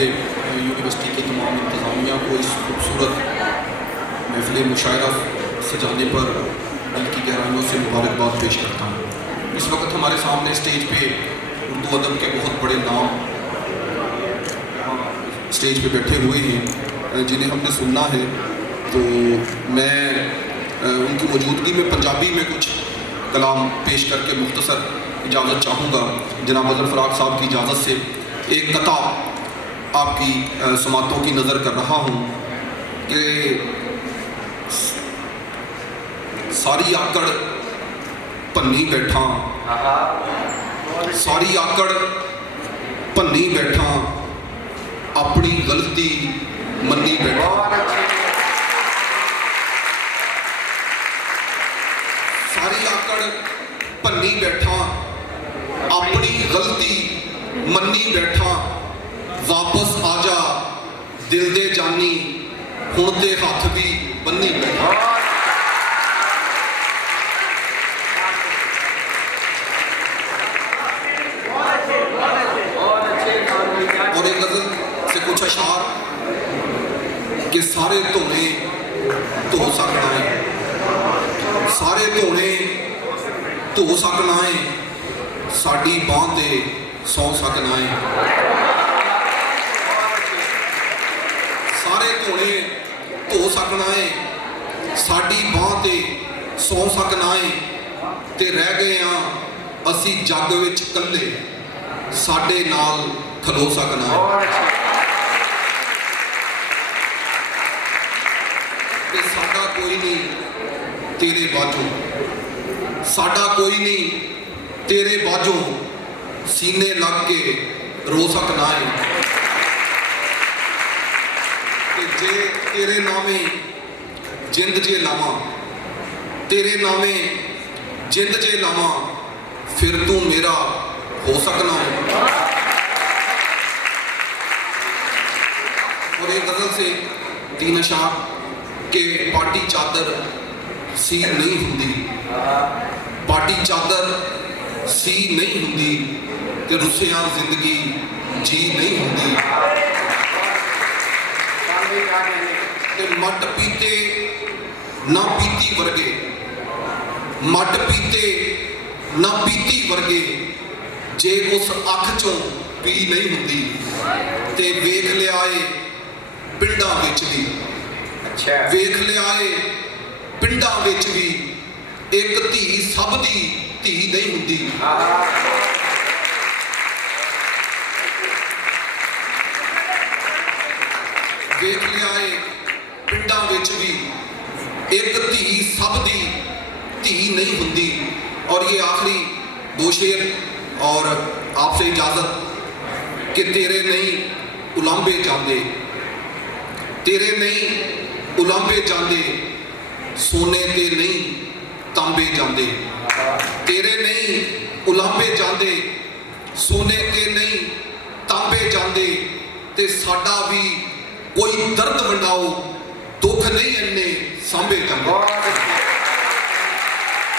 पहले यूनिवर्सिटी के तमाम इंतज़ामिया को इस खूबसूरत महफ़िल मुशायरा सजाने पर दिल की गहराइयों से मुबारकबाद पेश करता हूँ। इस वक्त हमारे सामने स्टेज पे उर्दू अदब के बहुत बड़े नाम स्टेज पे बैठे हुए हैं जिन्हें हमने सुनना है, तो मैं उनकी मौजूदगी में पंजाबी में कुछ कलाम पेश करके मुख्तसर इजाज़त चाहूँगा। जनाब अज़हर फ़राक साहब की इजाज़त से एक कता आपकी समातों की नज़र कर रहा हूँ कि सारी आकड़ भन्नी बैठा, सारी आकड़ भन्नी बैठा, अपनी गलती मन्नी बैठा। सारी आकड़ भन्नी बैठा, अपनी गलती मन्नी बैठा, वापस आजा दिल दे जानी, हुण ते हथ भी बन्नी बैठा। और एक गज़ल से कुछ अशार कि सारे धोने धो सकना है, सारे धोने धो सकना है, साड़ी बांह ते सौ सकना है। सारे धोने धो सकना है, साड़ी बांह ते सौ सकना है, ते रह गए हाँ असी जग विच कल्ले, साडे नाल खलो सकना है। ते साडा कोई नहीं तेरे बाजों, साडा कोई नहीं तेरे बाजों, सीने लग के रो सकना है। ते जे तेरे नामे जिंद जे लावां, तेरे नामे जिंद जे लावां, फिर तू मेरा हो सकना है। और एक गज़ल से तीन अशार के पार्टी चादर सी नहीं हुंदी, पार्टी चादर सी नहीं हुंदी, ते रुसिया जिंदगी जी नहीं हुंदी। ते मट पीते ना पीती वर्गे, मट पीते ना पीती वर्गे, जे उस अख चों पी नहीं हुंदी, ते वेख लियाए पिंडां विच भी, वेख लियाए पिंडां विच भी, एक धी सब दी धी नहीं हुंदी। वेख लियाए पिंडां विच भी, एक धी सब दी धी नहीं हुंदी। और ये आखिरी दो शेर और आपसे इजाजत कि तेरे नहीं उलांबे जांदे, तेरे नहीं उलांबे जांदे, सोने ते नहीं तांबे जांदे, तेरे नहीं उलांबे जांदे, सोने ते नहीं तांबे जांदे, ते साडा भी कोई दर्द वंडाओ, दुख नहीं इन्ने सांभे जांदे।